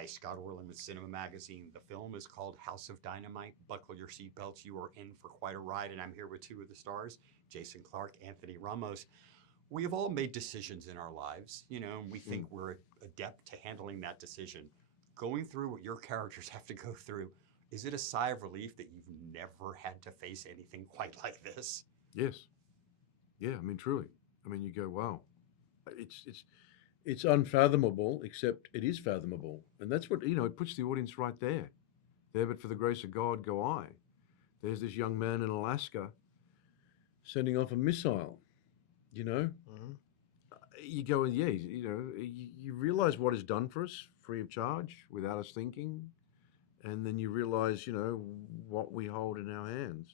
Hi, Scott Orland with Cinema Magazine. The film is called House of Dynamite. Buckle your seatbelts. You are in for quite a ride. And I'm here with two of the stars, Jason Clarke, Anthony Ramos. We have all made decisions in our lives, and we think we're adept to handling that decision. Going through what your characters have to go through, is it a sigh of relief that you've never had to face anything quite like this? Yes. Yeah, I mean, truly. I mean, you go, wow. It's unfathomable, except it is fathomable. And that's what, it puts the audience right there. There, but for the grace of God, go I. There's this young man in Alaska sending off a missile, Mm-hmm. You go, yeah, you realize what is done for us free of charge, without us thinking. And then you realize, what we hold in our hands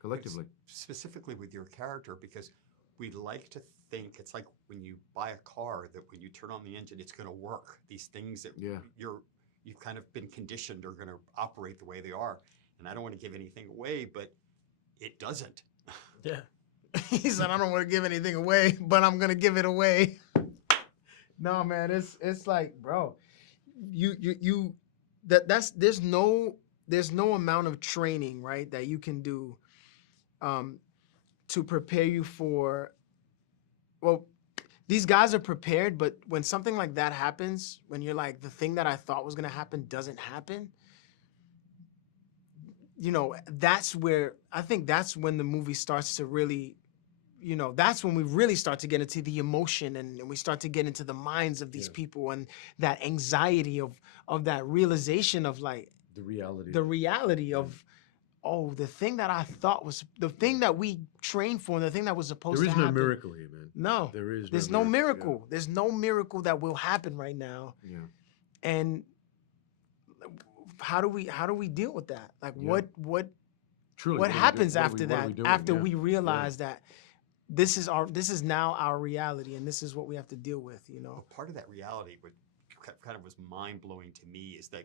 collectively. Specifically with your character, because we'd like to think it's like when you buy a car that when you turn on the engine, it's going to work. These things that you've kind of been conditioned are going to operate the way they are. And I don't want to give anything away, but it doesn't. Yeah. He said, I don't want to give anything away, but I'm going to give it away. No, man, it's like, bro, there's no amount of training, right, that you can do to prepare you for, well, these guys are prepared, but when something like that happens, when you're like, the thing that I thought was going to happen doesn't happen, that's where, I think that's when the movie starts to really, that's when we really start to get into the emotion and we start to get into the minds of these people and that anxiety of that realization of like, the reality of, oh, the thing that I thought was the thing that we trained for, and the thing that was supposed to happen. There is no miracle here, man. No, there's no miracle. Yeah. There's no miracle that will happen right now. Yeah. And how do we deal with that? Like what happens after that? After we realize that this is now our reality, and this is what we have to deal with. Well, part of that reality, what kind of was mind blowing to me, is that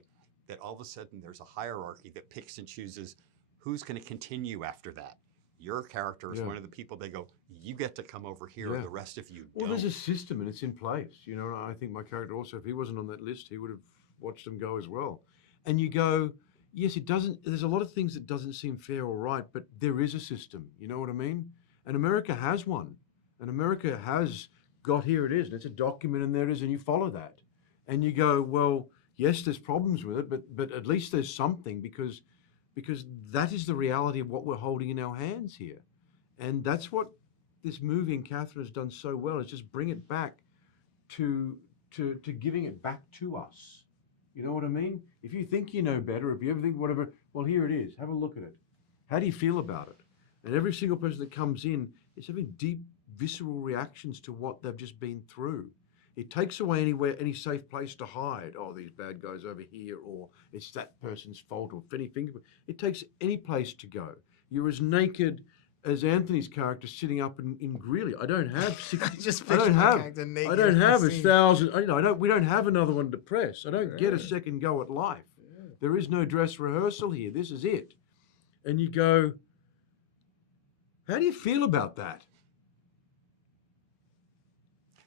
all of a sudden there's a hierarchy that picks and chooses who's going to continue after that. Your character is one of the people. They go, you get to come over here, the rest of you don't. Well, there's a system and it's in place. I think my character also, if he wasn't on that list, he would have watched them go as well. And you go, yes, it doesn't, there's a lot of things that doesn't seem fair or right, but there is a system. You know what I mean? And America has one. And America has got, here it is, and it's a document, and there it is, and you follow that. And you go, well, yes, there's problems with it, but at least there's something, because that is the reality of what we're holding in our hands here. And that's what this movie and Catherine has done so well, is just bring it back to giving it back to us. You know what I mean? If you think you know better, if you ever think whatever, well, here it is. Have a look at it. How do you feel about it? And every single person that comes in is having deep, visceral reactions to what they've just been through. It takes away any safe place to hide. Oh, these bad guys over here, or it's that person's fault, or Finny Fingerprint. It takes any place to go. You're as naked as Anthony's character sitting up in Greeley. I don't have 60. I don't have 1,000. We don't have another one to press. I don't get a second go at life. Yeah. There is no dress rehearsal here. This is it. And you go, how do you feel about that?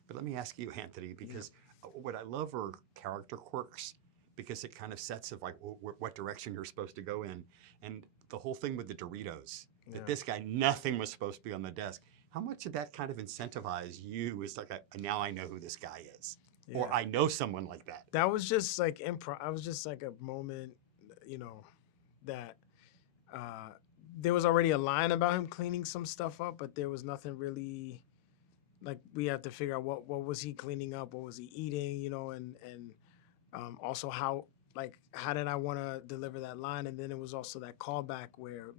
But let me ask you, Anthony, because what I love are character quirks, because it kind of sets of like what direction you're supposed to go in. And the whole thing with the Doritos, that this guy, nothing was supposed to be on the desk. How much did that kind of incentivize you as like, now I know who this guy is? Yeah. Or I know someone like that. That was just like improv. I was just like a moment, that there was already a line about him cleaning some stuff up, but there was nothing really, like, we have to figure out what was he cleaning up, what was he eating, and also how did I want to deliver that line? And then it was also that callback where,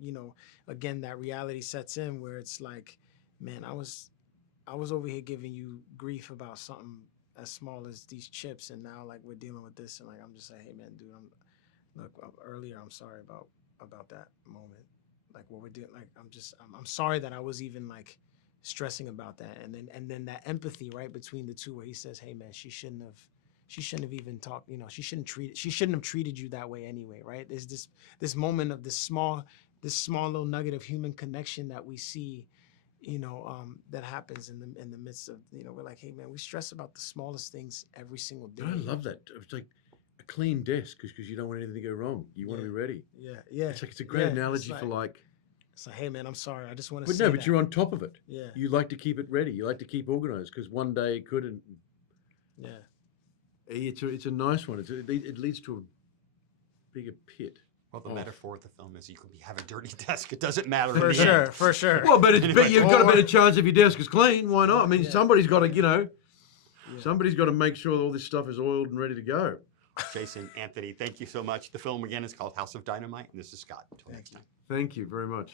again, that reality sets in where it's like, man, I was over here giving you grief about something as small as these chips, and now like we're dealing with this, and like I'm just like, hey man, dude, earlier I'm sorry about that moment, like what we're doing, like I'm sorry that I was even like stressing about that, and then that empathy right between the two where he says, hey man, she shouldn't have even talked, she shouldn't have treated you that way anyway, right? There's this moment of this small little nugget of human connection that we see, that happens in the midst of, we're like, hey man, we stress about the smallest things every single day. I love that. It's like, a clean desk because you don't want anything to go wrong. You want to be ready. Yeah. It's a great analogy for like. It's like, hey man, I'm sorry. I just want to. But no, but you're on top of it. Yeah. You like to keep it ready. You like to keep organized because one day it could. Yeah. It's a nice one. It leads to a bigger pit. Well, the metaphor of the film is you can have a dirty desk. It doesn't matter. For sure. Well, but you've got a better chance if your desk is clean. Why not? I mean, somebody's got to, somebody's got to make sure that all this stuff is oiled and ready to go. Jason, Anthony, thank you so much. The film again is called House of Dynamite, and this is Scott. Until next time. Thank you very much.